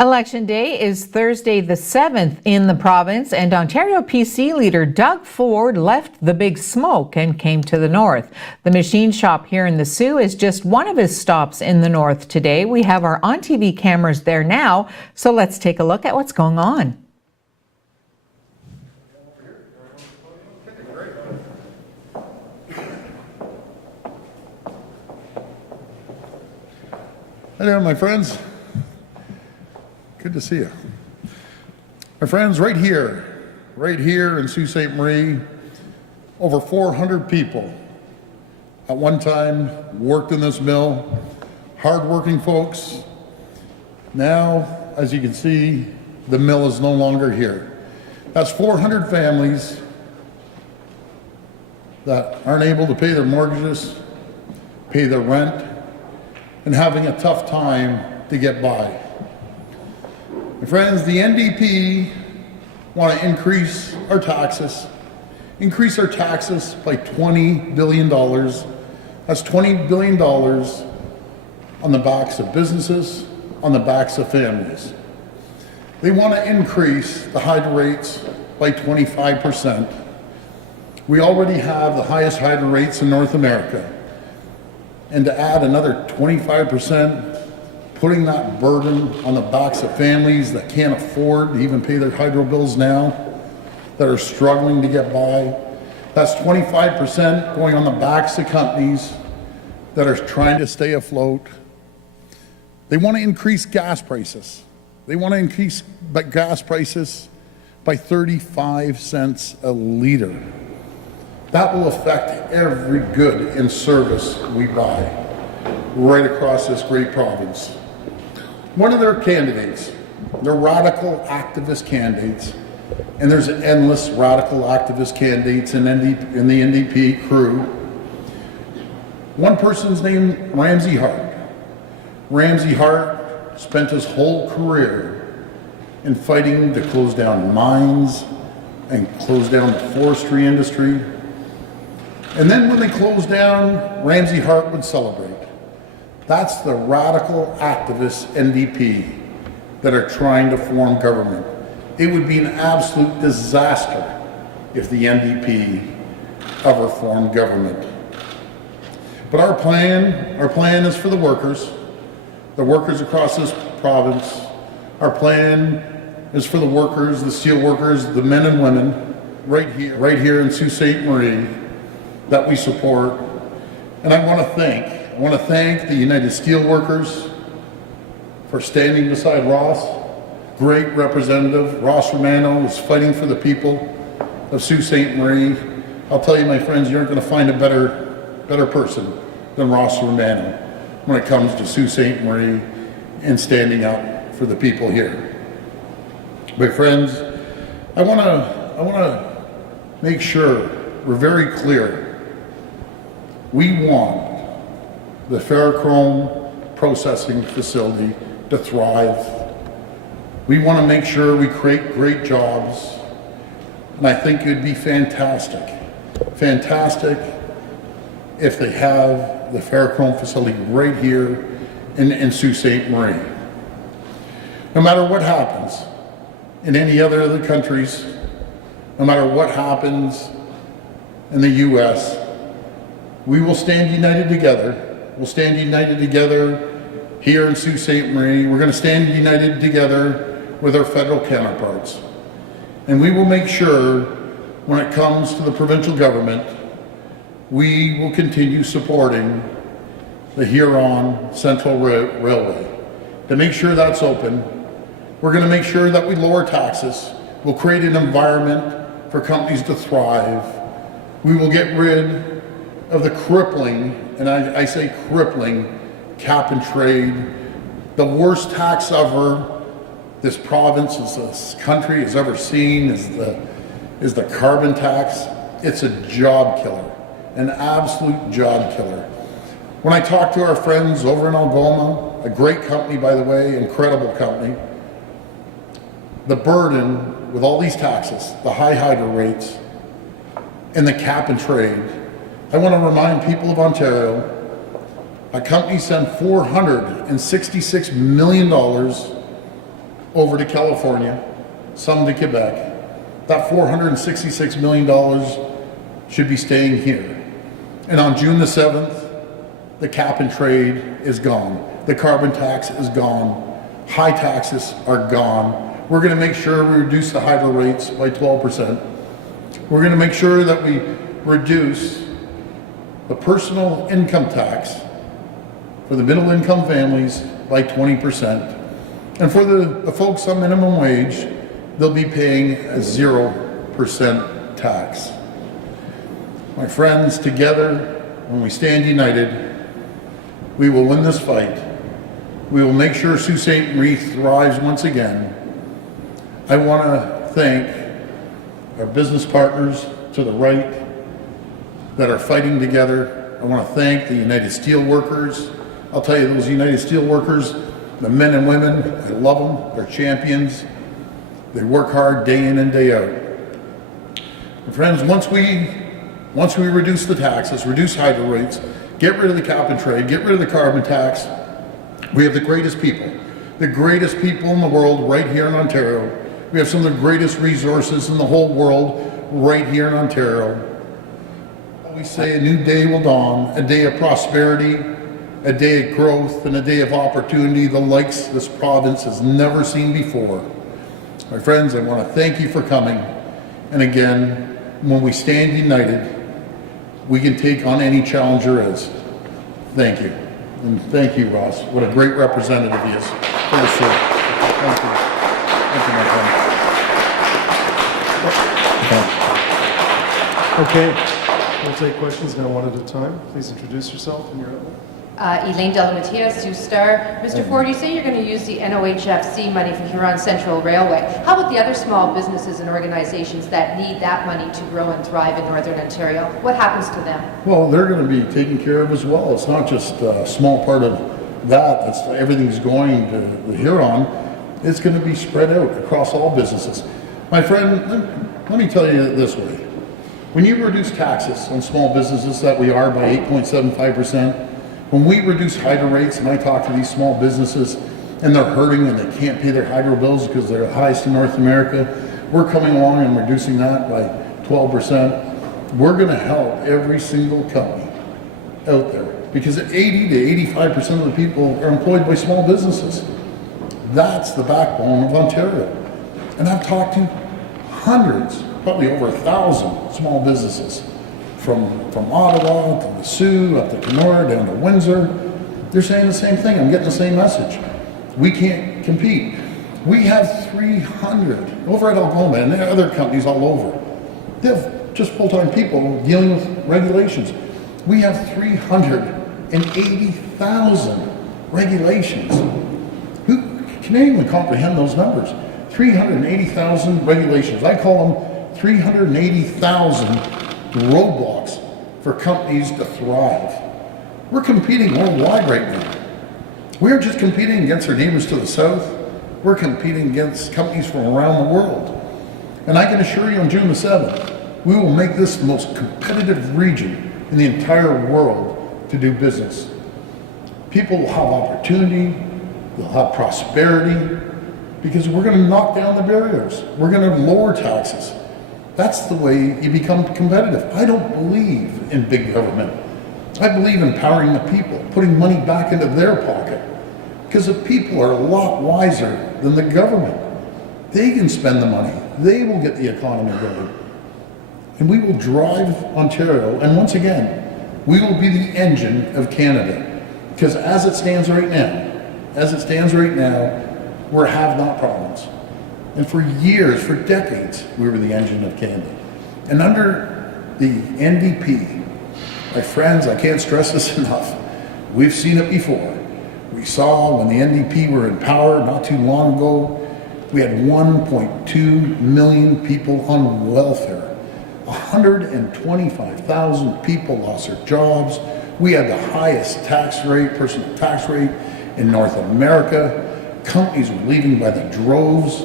Election Day is Thursday the 7th in the province, and Ontario PC leader Doug Ford left the big smoke and came to the north. The machine shop here in the Sault is just one of his stops in the north today. We have our ONNtv cameras there now, so let's take a look at what's going on. Hi there, my friends. Good to see you. My friends, right here in Sault Ste. Marie, over 400 people at one time worked in this mill, hard-working folks. Now, as you can see, the mill is no longer here. That's 400 families that aren't able to pay their mortgages, pay their rent, and having a tough time to get by. My friends, the NDP want to increase our taxes by $20 billion. That's $20 billion on the backs of businesses, on the backs of families. They want to increase the hydro rates by 25%. We already have the highest hydro rates in North America. And to add another 25%, putting that burden on the backs of families that can't afford to even pay their hydro bills now, that are struggling to get by. That's 25% going on the backs of companies that are trying to stay afloat. They want to increase gas prices. They want to increase gas prices by 35 cents a liter. That will affect every good and service we buy right across this great province. One of their candidates, they're radical activist candidates, and there's endless radical activist candidates in the NDP crew. One person's named Ramsay Hart. Ramsay Hart spent his whole career in fighting to close down mines and close down the forestry industry. And then when they closed down, Ramsay Hart would celebrate. That's the radical activist NDP that are trying to form government. It would be an absolute disaster if the NDP ever formed government. But our plan is for the workers across this province. Our plan is for the workers, the steel workers, the men and women right here in Sault Ste. Marie that we support. And I want to thank the United Steelworkers for standing beside Ross. Great representative, Ross Romano, is fighting for the people of Sault Ste. Marie. I'll tell you, my friends, you aren't going to find a better person than Ross Romano when it comes to Sault Ste. Marie and standing up for the people here. My friends, I want to make sure we're very clear. We want the ferrochrome processing facility to thrive. We want to make sure we create great jobs. And I think it would be fantastic if they have the ferrochrome facility right here in Sault Ste. Marie. No matter what happens in any other countries, no matter what happens in the US, we will stand united together. We'll stand united together here in Sault Ste. Marie. We're going to stand united together with our federal counterparts. And we will make sure when it comes to the provincial government, we will continue supporting the Huron Central Railway. To make sure that's open, we're going to make sure that we lower taxes. We'll create an environment for companies to thrive. We will get rid of the crippling, and I say crippling, cap and trade. The worst tax ever this province, this country has ever seen is the carbon tax. It's a job killer, an absolute job killer. When I talk to our friends over in Algoma, a great company, by the way, incredible company, the burden with all these taxes, the high hydro rates, and the cap and trade, I want to remind people of Ontario, a company sent $466 million over to California, some to Quebec. That $466 million should be staying here. And on June the 7th, the cap and trade is gone. The carbon tax is gone. High taxes are gone. We're going to make sure we reduce the hydro rates by 12%. We're going to make sure that we reduce the personal income tax for the middle income families by 20%. And for the folks on minimum wage, they'll be paying a 0% tax. My friends, together, when we stand united, we will win this fight. We will make sure Sault Ste. Marie thrives once again. I want to thank our business partners to the right that are fighting together. I want to thank the United Steelworkers. I'll tell you, those United Steelworkers, the men and women, I love them. They're champions. They work hard day in and day out. And friends, once we reduce the taxes, reduce hydro rates, get rid of the cap and trade, get rid of the carbon tax, we have the greatest people in the world right here in Ontario. We have some of the greatest resources in the whole world right here in Ontario. We say a new day will dawn, a day of prosperity, a day of growth, and a day of opportunity the likes this province has never seen before. My friends, I want to thank you for coming. And again, when we stand united, we can take on any challenge there is. Thank you. And thank you, Ross. What a great representative he is for the city. Thank you. Thank you, my friend. Okay. We'll take questions now one at a time. Please introduce yourself and your outlet. Elaine Delamatia, Sault Ste. Mr. Ford, you say you're going to use the NOHFC money for Huron Central Railway. How about the other small businesses and organizations that need that money to grow and thrive in Northern Ontario? What happens to them? Well, they're going to be taken care of as well. It's not just a small part of that. It's everything's going to the Huron. It's going to be spread out across all businesses. My friend, let me tell you this way. When you reduce taxes on small businesses that we are by 8.75%, when we reduce hydro rates, and I talk to these small businesses and they're hurting and they can't pay their hydro bills because they're the highest in North America, we're coming along and reducing that by 12%. We're going to help every single company out there because 80 to 85% of the people are employed by small businesses. That's the backbone of Ontario. And I've talked to hundreds, probably over 1,000 small businesses. From Ottawa to the Soo, up to Kenora, down to Windsor. They're saying the same thing. I'm getting the same message. We can't compete. We have 300 over at Algoma and there are other companies all over. They have just full-time people dealing with regulations. We have 380,000 regulations. Who can anyone comprehend those numbers? 380,000 regulations. I call them 380,000 roadblocks for companies to thrive. We're competing worldwide right now. We're just competing against our neighbors to the south. We're competing against companies from around the world. And I can assure you on June the 7th, we will make this the most competitive region in the entire world to do business. People will have opportunity, they'll have prosperity, because we're going to knock down the barriers. We're going to lower taxes. That's the way you become competitive. I don't believe in big government. I believe in empowering the people, putting money back into their pocket. Because the people are a lot wiser than the government. They can spend the money. They will get the economy going. And we will drive Ontario. And once again, we will be the engine of Canada. Because as it stands right now, we're a have-not province. And for years, for decades, we were the engine of Canada. And under the NDP, my friends, I can't stress this enough, we've seen it before. We saw when the NDP were in power not too long ago, we had 1.2 million people on welfare. 125,000 people lost their jobs. We had the highest tax rate, personal tax rate in North America. Companies were leaving by the droves.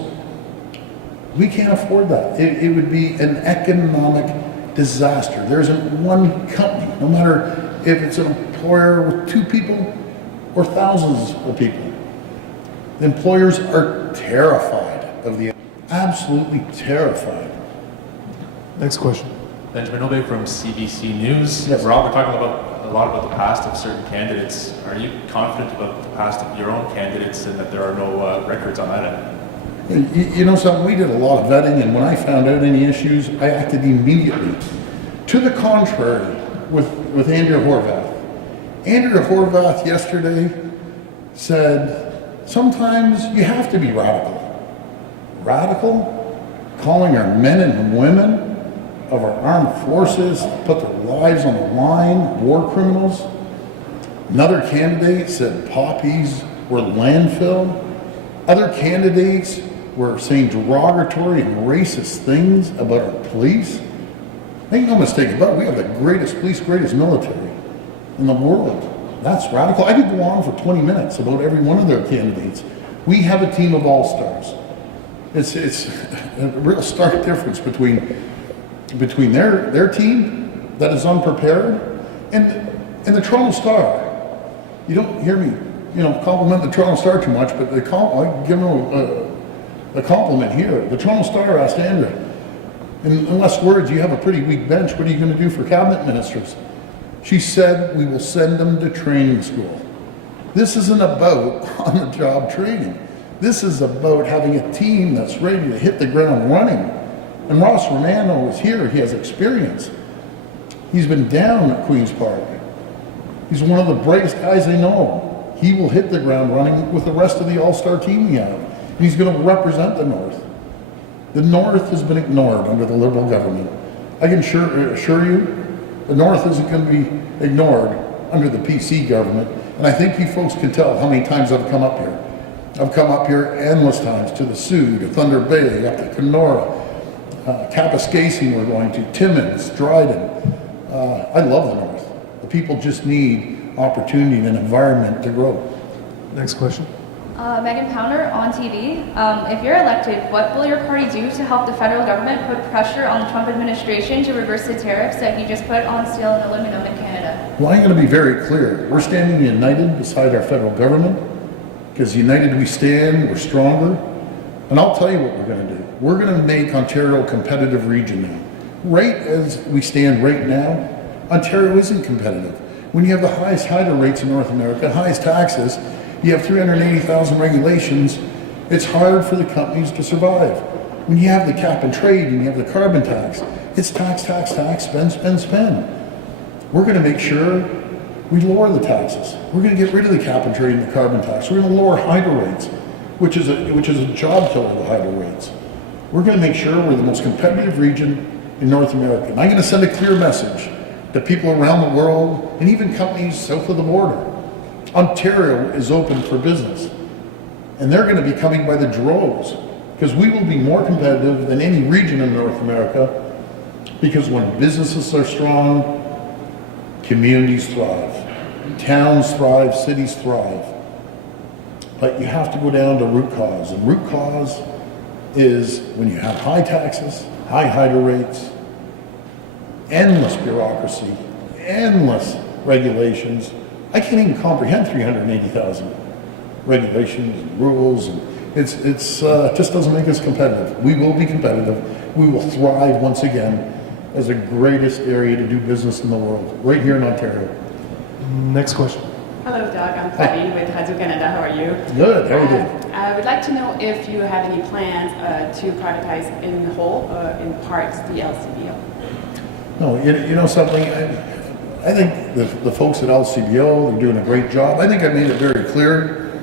We can't afford that. It would be an economic disaster. There isn't one company, no matter if it's an employer with 2 people or thousands of people. The employers are terrified of the, absolutely terrified. Next question. Benjamin Obey from CBC News. Yes. Rob, we're talking about a lot about the past of certain candidates. Are you confident about the past of your own candidates and that there are no records on that end? You know something, we did a lot of vetting, and when I found out any issues, I acted immediately. To the contrary, with Andrea Horvath. Andrea Horvath yesterday said, sometimes you have to be radical. Radical? Calling our men and women of our armed forces, put their lives on the line, war criminals. Another candidate said poppies were landfill. Other candidates were saying derogatory and racist things about our police. Make no mistake about it, we have the greatest police, greatest military in the world. That's radical. I could go on for 20 minutes about every one of their candidates. We have a team of all-stars. It's a real stark difference between their team that is unprepared and the Toronto Star. You don't hear me, compliment the Toronto Star too much, but I give them a compliment here. The Toronto Star asked Andrea, in less words, you have a pretty weak bench. What are you going to do for cabinet ministers? She said, we will send them to training school. This isn't about on-the-job training. This is about having a team that's ready to hit the ground running. And Ross Romano is here. He has experience. He's been down at Queen's Park. He's one of the brightest guys I know. He will hit the ground running with the rest of the all-star team we have. And he's going to represent the North. The North has been ignored under the Liberal government. I can assure you, the North isn't going to be ignored under the PC government. And I think you folks can tell how many times I've come up here. I've come up here endless times to the Sioux, to Thunder Bay, up to Kenora, Kapuskasing we're going to, Timmins, Dryden. I love the North. The people just need opportunity and an environment to grow. Next question. Megan Pounder, ONNtv. If you're elected, what will your party do to help the federal government put pressure on the Trump administration to reverse the tariffs that he just put on steel and aluminum in Canada? Well, I'm going to be very clear. We're standing united beside our federal government, because united we stand, we're stronger. And I'll tell you what we're going to do. We're going to make Ontario a competitive region now. Right as we stand right now, Ontario isn't competitive. When you have the highest HIDA rates in North America, highest taxes, you have 380,000 regulations, it's hard for the companies to survive. When you have the cap and trade and you have the carbon tax, it's tax, tax, tax, spend, spend, spend. We're going to make sure we lower the taxes. We're going to get rid of the cap and trade and the carbon tax. We're going to lower HIDA rates, which is a job killer, the HIDA rates. We're going to make sure we're the most competitive region in North America. And I'm going to send a clear message to people around the world and even companies south of the border. Ontario is open for business, and they're going to be coming by the droves, because we will be more competitive than any region in North America, because when businesses are strong, communities thrive, towns thrive, cities thrive. But you have to go down to root cause, and root cause is when you have high taxes, high HIDA rates, endless bureaucracy, endless regulations. I can't even comprehend 380,000 regulations and rules, and it's just doesn't make us competitive. We will be competitive. We will thrive once again as the greatest area to do business in the world, right here in Ontario. Next question. Hello, Doug. I'm Flavie with Radio Canada. How are you? Good. How are you doing? I would like to know if you have any plans to privatize in whole or in parts the LCBO. No, you know something? I think the folks at LCBO, they're doing a great job. I think I made it very clear.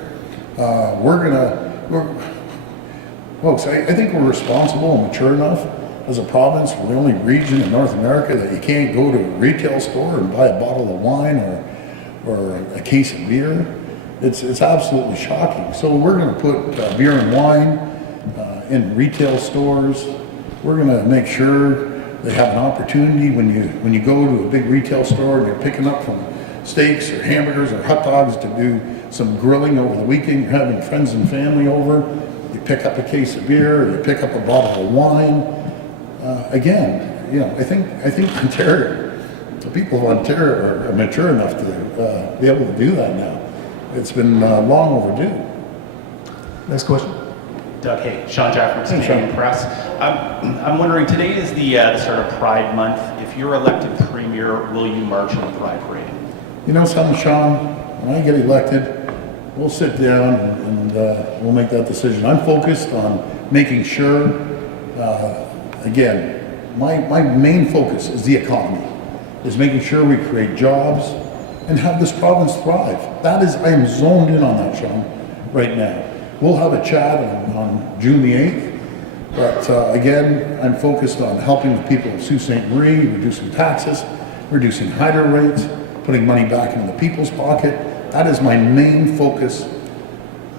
Folks, I think we're responsible and mature enough as a province. We're the only region in North America that you can't go to a retail store and buy a bottle of wine or a case of beer. It's absolutely shocking. So we're going to put beer and wine in retail stores. We're going to make sure they have an opportunity when you go to a big retail store and you're picking up from steaks or hamburgers or hot dogs to do some grilling over the weekend. You're having friends and family over. You pick up a case of beer, or you pick up a bottle of wine. I think Ontario, the people of Ontario are mature enough to be able to do that now. It's been long overdue. Next question. Doug, hey, Sean Jafferson, Hey, Canadian Sean. Press. I'm wondering, today is the start of Pride Month. If you're elected Premier, will you march in the Pride Parade? You know something, Sean? When I get elected, we'll sit down and we'll make that decision. I'm focused on making sure, again, my main focus is the economy, is making sure we create jobs and have this province thrive. That is, I am zoned in on that, Sean, right now. We'll have a chat on June the 8th, but again, I'm focused on helping the people of Sault Ste. Marie, reducing taxes, reducing hydro rates, putting money back into the people's pocket. That is my main focus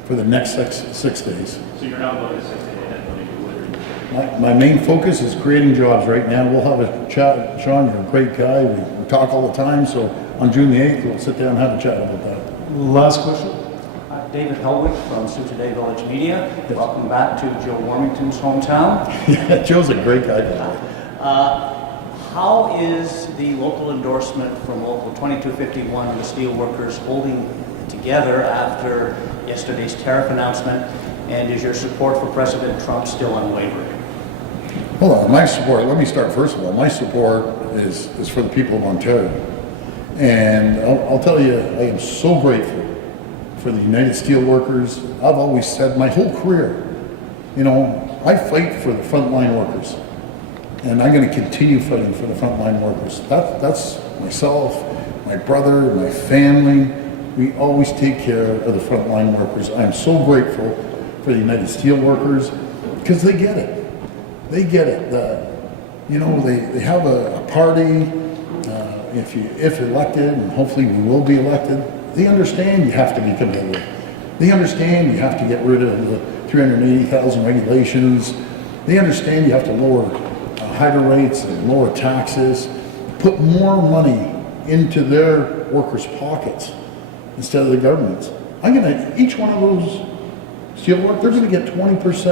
for the next six days. So you're not voting 6 to 8, My main focus is creating jobs right now. We'll have a chat. Sean, you're a great guy. We talk all the time, so on June the 8th, we'll sit down and have a chat about that. Last question. David Helwig from Sault Ste. Village Media. Welcome back to Joe Warmington's hometown. Yeah, Joe's a great guy, by the way. How is the local endorsement from Local 2251, the steelworkers, holding together after yesterday's tariff announcement? And is your support for President Trump still unwavering? Hold on, my support, let me start first of all. My support is for the people of Ontario. And I'll tell you, I am so grateful for the United Steelworkers. I've always said my whole career, you know, I fight for the frontline workers. And I'm going to continue fighting for the frontline workers. That's myself, my brother, my family. We always take care of the frontline workers. I'm so grateful for the United Steelworkers because they get it. They get it. You know, they have a party. If elected, and hopefully we will be elected, they understand you have to be competitive. They understand you have to get rid of the 380,000 regulations. They understand you have to lower hydro rates and lower taxes, put more money into their workers' pockets instead of the government's. Each one of those steelworkers, they're gonna get 20%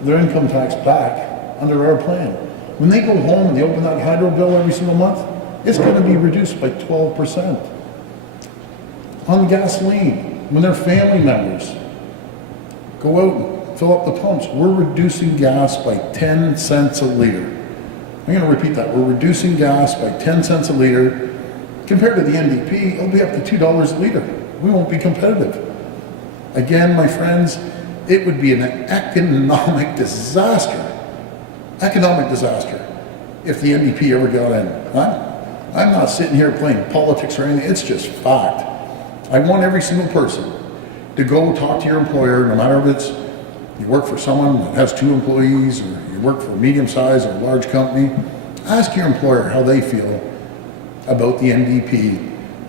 of their income tax back under our plan. When they go home and they open that hydro bill every single month, it's gonna be reduced by 12%. On gasoline, when their family members go out and fill up the pumps, we're reducing gas by 10 cents a liter. I'm gonna repeat that, we're reducing gas by 10 cents a liter. Compared to the NDP, it'll be up to $2 a liter. We won't be competitive. Again, my friends, it would be an economic disaster if the NDP ever got in. I'm not sitting here playing politics or anything, it's just fact. I want every single person to go talk to your employer, no matter if it's you work for someone that has 2 employees or you work for a medium-sized or a large company. Ask your employer how they feel about the NDP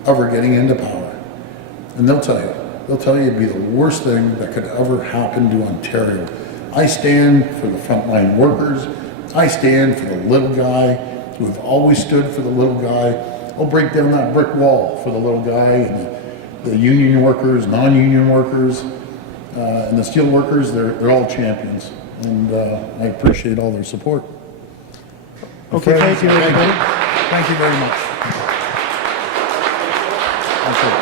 ever getting into power. And they'll tell you. They'll tell you it'd be the worst thing that could ever happen to Ontario. I stand for the frontline workers. I stand for the little guy. We've always stood for the little guy. I'll break down that brick wall for the little guy and the union workers, non-union workers, and the steel workers. They're all champions, and I appreciate all their support. Okay, thank you, everybody. Thank you very much. That's it.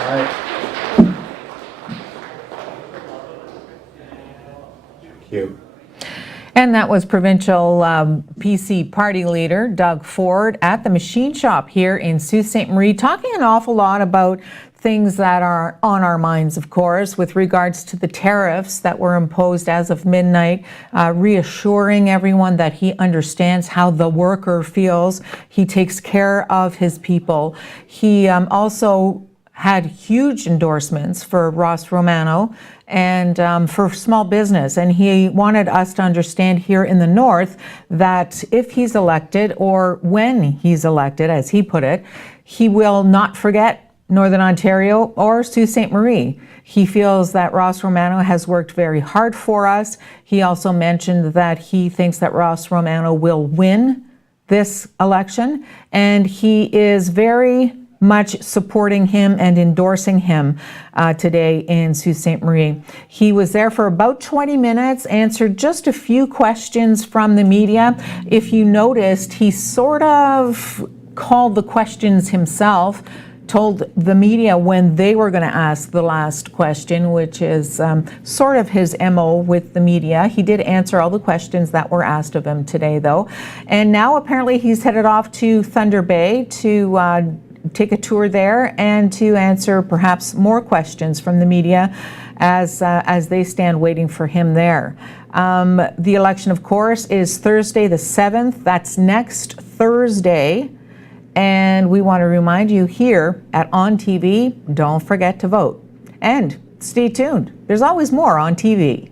All right. Cute. And that was provincial PC party leader Doug Ford at the machine shop here in Sault Ste. Marie, talking an awful lot about things that are on our minds, of course, with regards to the tariffs that were imposed as of midnight, reassuring everyone that he understands how the worker feels. He takes care of his people. He also had huge endorsements for Ross Romano and for small business. And he wanted us to understand here in the North that if he's elected, or when he's elected, as he put it, he will not forget Northern Ontario or Sault Ste. Marie. He feels that Ross Romano has worked very hard for us. He also mentioned that he thinks that Ross Romano will win this election, and he is very much supporting him and endorsing him today in Sault Ste. Marie. He was there for about 20 minutes, answered just a few questions from the media. If you noticed, he sort of called the questions himself, told the media when they were going to ask the last question, which is sort of his MO with the media. He did answer all the questions that were asked of him today, though. And now apparently he's headed off to Thunder Bay to take a tour there and to answer perhaps more questions from the media as they stand waiting for him there. The election, of course, is Thursday the 7th. That's next Thursday. And we want to remind you here at ONNtv, don't forget to vote. And stay tuned. There's always more on TV.